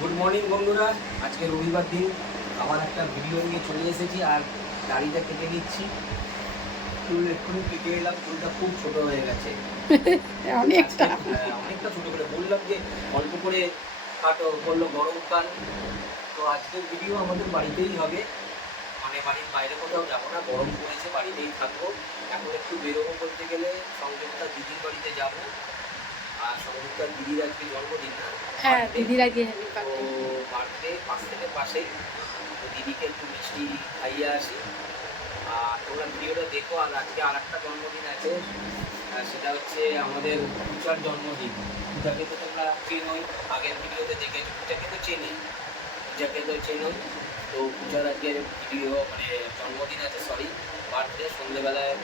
Good morning বন্ধুরা, আজকে রবিবার দিন আবার একটা ভিডিও নিয়ে চলে এসেছি আর দাড়িটা কেটে নিচ্ছি। চুল এক্ষুনি কেটে এলাম, চুলটা খুব ছোট হয়ে গেছে অনেকটা। অনেকটা ছোট করে বললাম যে অল্প করে কাটো, বললো গরমকাল। তো আজকের ভিডিও আমাদের বাড়িতেই হবে, মানে বাড়ির বাইরে কোথাও যাবো না, গরম পড়েছে, বাড়িতেই থাকবো। এখন একটু বেরোবো বলতে গেলে সংযুক্তা দিদির বাড়িতে যাবো। আর সংযুক্তা দিদির আজকে জন্মদিন না, হ্যাঁ, দিদির আগে তো বার্থডে পাশ থেকে পাশেই, তো দিদিকে একটু মিষ্টি খাইয়ে আসি। আর তোমরা ভিডিওটা দেখো। আর আজকে আর একটা জন্মদিন আছে, সেটা হচ্ছে আমাদের পূজার জন্মদিন। পূজাকে তো তোমরা চেনোই, আগের ভিডিওতে দেখেছো, পূজাকে তো চেনোই। তো পূজার আজকে ভিডিও মানে জন্মদিন আছে, সরি বার্থডে। সন্ধ্যেবেলায়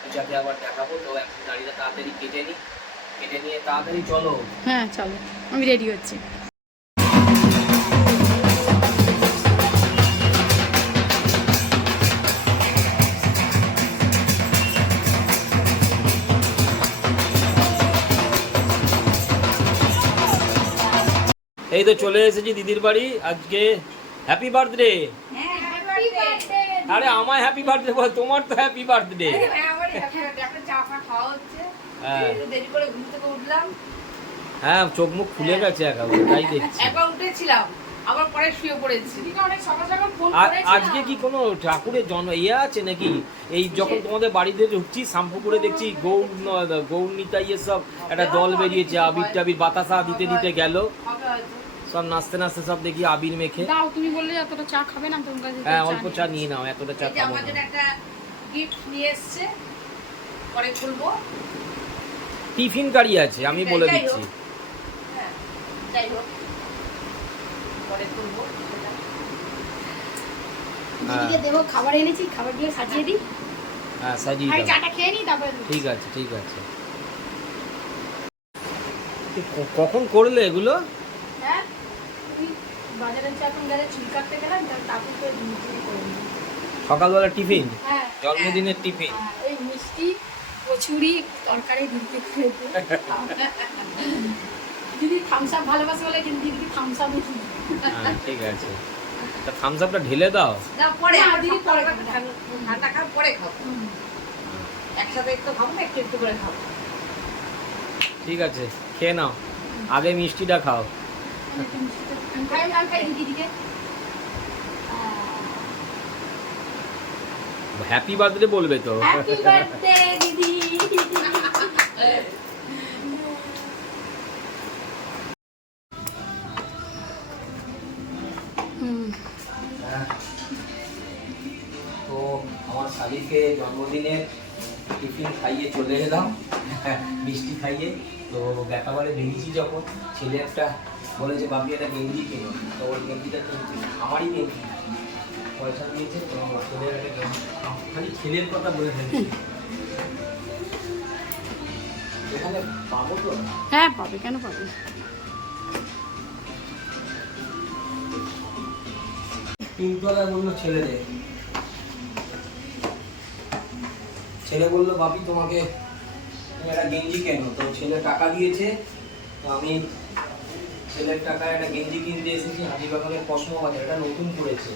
পূজাকে আবার দেখাবো। তো এখন গাড়িটা তাড়াতাড়ি কেটে নিয়ে তাড়াতাড়ি চলো। হ্যাঁ চলো, আমি রেডি হচ্ছি। এই তো চলে এসেছি দিদির বাড়ি। আজকে হ্যাপি বার্থডে। আরে আমায় হ্যাপি বার্থডে বল, তোমার তো হ্যাপি বার্থডে। হ্যাঁ, চোখ মুখ খুলে গেছে একেবারে, তাই দেখছি। আজকে কি কোনো ঠাকুরের জন্ম আছে নাকি? এই যখন তোমাদের বাড়িতে ঢুকছি, শ্যাম্পু করে দেখছি গৌর নিতাই সব একটা দল বেরিয়েছে, আবির টাবির বাতাসা দিতে দিতে গেল, সব নাচতে নাচতে সব দেখি আবির মেখে। দাও, তুমি বললে এতটা চা খাবে না তোমার কাছে। হ্যাঁ, অল্প চা নিয়ে নাও, এতটা চা খাবো না। একটা গিফট নিয়ে এসেছে, পরে খুলবো। টিফিন কারি আছে, আমি বলে দিচ্ছি। হ্যাঁ, যাই হোক, পরে খুলবো। দিদিকে দেবো, খাবার এনেছি, খাবারগুলো সাজিয়ে দিই। হ্যাঁ, সাজিয়ে আমি দাও। চাটা খেয়ে নিই তারপরে। ঠিক আছে। কখন করলে এগুলো? হ্যাঁ, তুমি বাজারে যখন গেলে চুল কাটতে গেলাম, তারপর তো চুল করে নিই। সকালবেলা টিফিন, হ্যাঁ, জন্মদিনের টিফিন। এই মিষ্টি, কচুরি, তরকারি, দিদিকে খেতে। দিদি থামস আপ ভালোবাসে বলে কিন্তু দিদিকে থামস আপ বেশি। হ্যাঁ, ঠিক আছে। তা থামস আপটা ঢেলে দাও। না, পরে না, দিদি পরে খাবো। ঠান্ডা খাবো, পরে খাবো। একসাথে একটু খাবো না, একটু করে খাবো। ঠিক আছে, খেয়ে নাও, আগে মিষ্টিটা খাও। আমি খাই দিদিকে। হ্যাপি বার্থডে বলবে তো। হ্যাপি বার্থডে দিদি। তো আমার শালিকে জন্মদিনের টিফিন খাইয়ে চলে এলাম, মিষ্টি খাইয়ে। তো একেবারে বেরিয়েছি যখন, ছেলে একটা বলেছে বাপি একটা গেঞ্জি কেনো, তো ওই গেঞ্জিটা কিনছি, আমারই গেঞ্জি, পয়সা দিয়েছে। তো ছেলের একটা গেঞ্জি, খালি ছেলের কথা বলে ফেলছি। এখানে পাবো তো? হ্যাঁ পাবে, কেন পাবে। তিনতলা বললো ছেলেদের, ছেলে বললো বাপি তোমাকে একটা গেঞ্জি কেন, তো ছেলে টাকা দিয়েছে। তো আমি ছেলের টাকায় একটা গেঞ্জি কিনতে এসেছি হাজিবাগানের কসমো বাজার, এটা নতুন করেছে।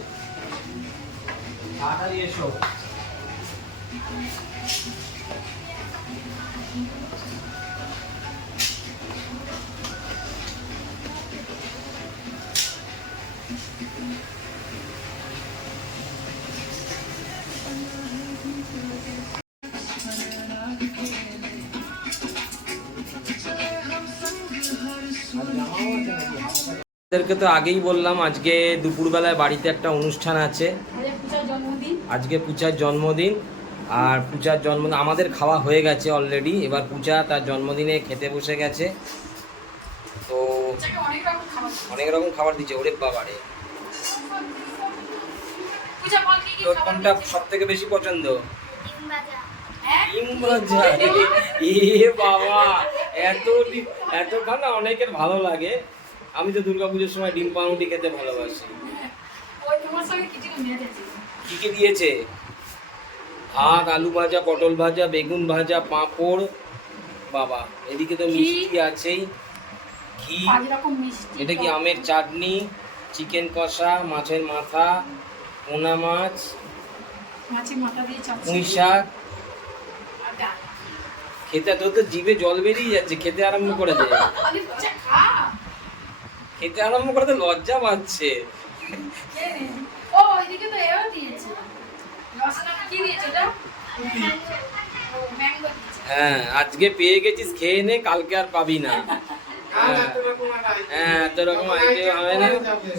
তাড়াতাড়ি এসো। আপনাদেরকে তো আগেই বললাম আজকে দুপুরবেলায় বাড়িতে একটা অনুষ্ঠান আছে। আজকে পূজার জন্মদিন। আর পূজার জন্মদিন আমাদের খাওয়া হয়ে গেছে অলরেডি, এবার পূজা তার জন্মদিনে খেতে বসে গেছে। তো অনেক রকম খাবার দিচ্ছে, ওরে বাবারে। তোর কোনটা সব থেকে বেশি পছন্দ? ডিম ভাজা। এ বাবা, এত খানা অনেকের ভালো লাগে। আমি তো দুর্গাপুজোর সময় ডিম পাউরুটি খেতে ভালোবাসি। কি কি দিয়েছে? ভাত, আলু ভাজা, পটল ভাজা, বেগুন ভাজা, পাঁপড়, বাবা এদিকে তো মিষ্টি আছেই, ঘি ঘি, 5 রকম মিষ্টি। এটা কি আমের চাটনি, চিকেন কষা, মাছের মাথা, পোনা মাছ, মাছের মাথা দিয়ে চাটনি। পুঁই শাক। আর ডাল। খেতে তোর তো জিভে জল বেরিয়ে যাচ্ছে, খেতে আরম্ভ করে দে। আরে বাচ্চা খা। খেতে আরম্ভ করে দে, লজ্জা পাচ্ছে। ও ওইদিকে তো এও দিয়েছে। রসনা কি দিয়েছে ওটা? ও ম্যাঙ্গো দিয়েছে। হ্যাঁ, আজকে পেয়ে গেছিস, খেয়ে নে, কালকে আর পাবি না। হ্যাঁ, এত রকম আইটেম হবে না।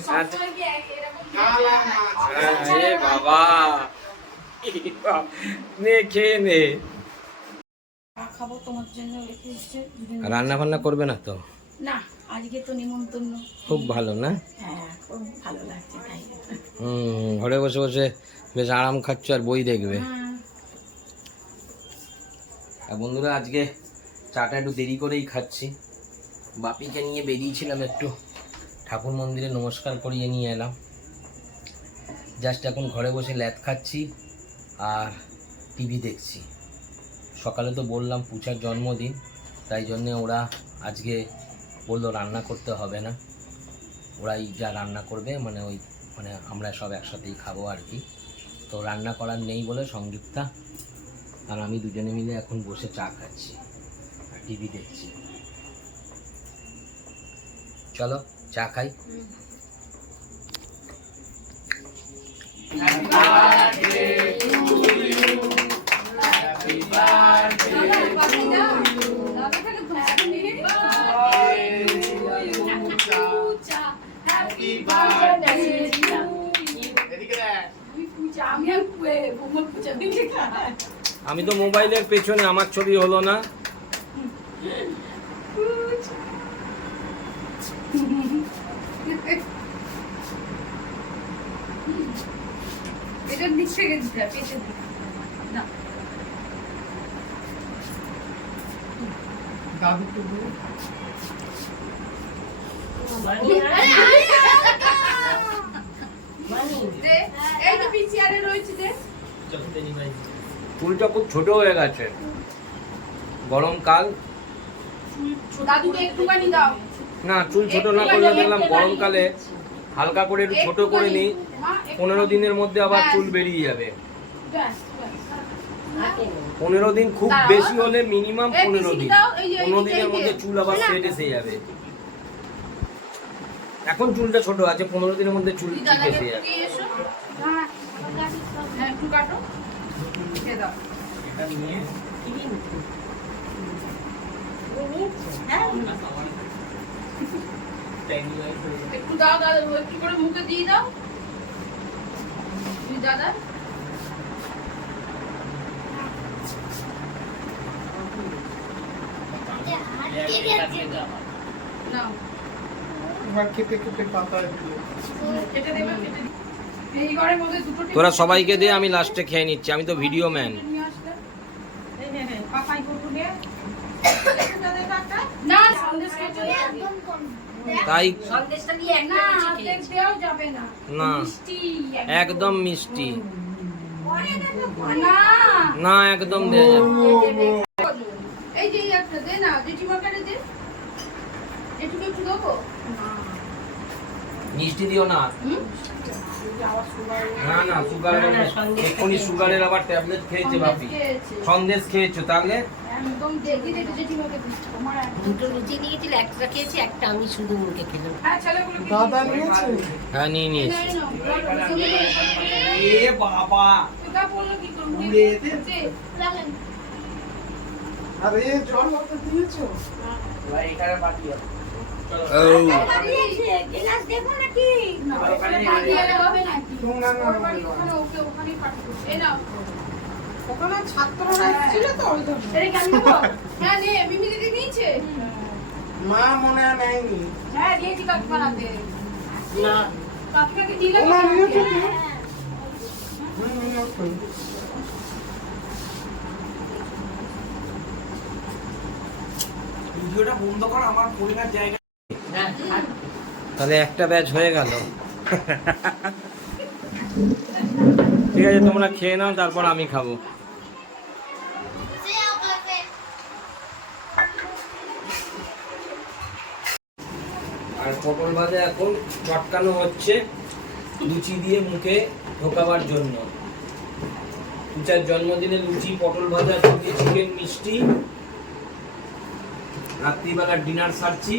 সবসময় কি এরকম এ বাবা, নে খেয়ে নে। খাবো তোমার জন্য রেখে এসেছে। রান্না বান্না করবে না তো? না, আজকে তো নিমন্ত্রণ। খুব ভালো না? হ্যাঁ, খুব ভালো লাগছে তাই। ঘরে বসে বসে বেশ আরাম খাচ্ছ আর বই দেখবে। আর বন্ধুরা, আজকে চাটা একটু দেরি করেই খাচ্ছি। বাপিকে নিয়ে বেরিয়েছিলাম একটু ঠাকুর মন্দিরে নমস্কার করিয়ে নিয়ে এলাম। জাস্ট এখন ঘরে বসে ল্যাদ খাচ্ছি আর টিভি দেখছি। সকালে তো বললাম পুচার জন্মদিন, তাই জন্যে ওরা আজকে বললো রান্না করতে হবে না, ওরাই যা রান্না করবে, মানে আমরা সব একসাথেই খাবো আর কি। তো রান্না করার নেই বলে সংযুক্তা আর আমি দুজনে মিলে এখন বসে চা খাচ্ছি আর টিভি দেখছি। চলো চা খাই। আমি তো মোবাইলের পেছনে, আমার ছবি হলো না। এটার দিক থেকে দিতে হবে, পেছন দিকে না। দাদু তো এই তো পিছিয়ে রয়েছে যে চুলটা খুব ছোট হয়ে গেছে, গরমকাল। দাদুকে একটুখানি দাও। না, চুল ছোট না করলে দেখলাম গরমকালে হালকা করে একটু ছোট করে নিই, 15 দিনের মধ্যে আবার চুল বেরিয়ে যাবে। 15 দিন, খুব বেশি হলে মিনিমাম 15 দিন। 15 দিনের মধ্যে চুল আবার সেট এসে যাবে। এখন চুলটা ছোট আছে, 15 দিনের মধ্যে চুল ঠিক এসে যাবে। একটু কাটো, দাও। একটু দাও দাদা, একটু করে মুখে দিয়ে দাও দাদা। নাও, খেতে খেতে পাতায় কেটে দেবে, কেটে দিই। এই ঘরের মধ্যে দুটো তোরা সবাইকে দে, আমি লাস্টে খেয়ে নিচ্ছি, আমি তো ভিডিও ম্যান। পাপাই কোটু নে। না, সন্দেশ খেতে একদম কম। তাই সন্দেশটা দিয়ে একটা না, মিষ্টি খেয়েছি। দেওয়া যাবে না। না, মিষ্টি একদম মিষ্টি না। না, একদম দেয়া যাবে না। এই যে একটা দে না, জেঠিমাকে দে। এটুকু একটু দেবো। মিষ্টি দিও না। না না, সুগার এক্ষুনি সুগারের আবার ট্যাবলেট খেয়েছে বাপি। সন্দেশ খেয়েছো তাহলে? একদম দেখি দেখি জেঠিমাকে দিচ্ছি। আমার দুটো লুচি নিয়ে গেছিল, একটা খেয়েছি, একটা আমি শুধু মুখে খেলাম। হ্যাঁ, ছেলেগুলো দাদা নিয়েছে হ্যাঁ, নিয়ে নিয়েছি। এ বাবা, এটা বললো কি করব? উড়ে দে। আরে জল ওটা দিয়েছো ভাই এখানে পাঠিয়ে হবে নাকি? না না ওকে ওখানেই পাঠিয়ে দেবো। এই নাও। ওখানে ছাত্ররা ছিল তো ওই জন্য এটা কি আমি দেবো? হ্যাঁ, নে, মিমি দিদি নিয়েছে। মা মনে হয় নেয়নি হ্যাঁ, দিয়েছি কাকিমাকে। না, কাকিমাকে দিলে ওমা নিয়েছো কি হ্যাঁ। নিয়েছো ভিডিওটা বন্ধ কর, আমার পরিবার জায়গা। না, থাক। তাহলে একটা ব্যাচ হয়ে গেল। ঠিক আছে, তোমরা খেয়ে নাও, তারপর আমি খাবো। আর পটল ভাজা এখন চটকানো হচ্ছে লুচি দিয়ে মুখে ঢোকাবার জন্য। তুচার জন্মদিনে লুচি, পটল ভাজা, চিলি চিকেন, মিষ্টি। রাত্রিবেলা ডিনার সারছি।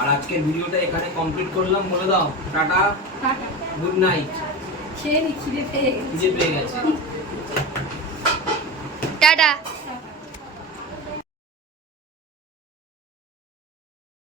আর আজকের ভিডিওটা এখানে কমপ্লিট করলাম। বলে দাও টাটা, টাটা। Good night. খেয়ে নি, খিদে পেয়ে গেছে। খিদে পেয়ে গেছে। টাটা।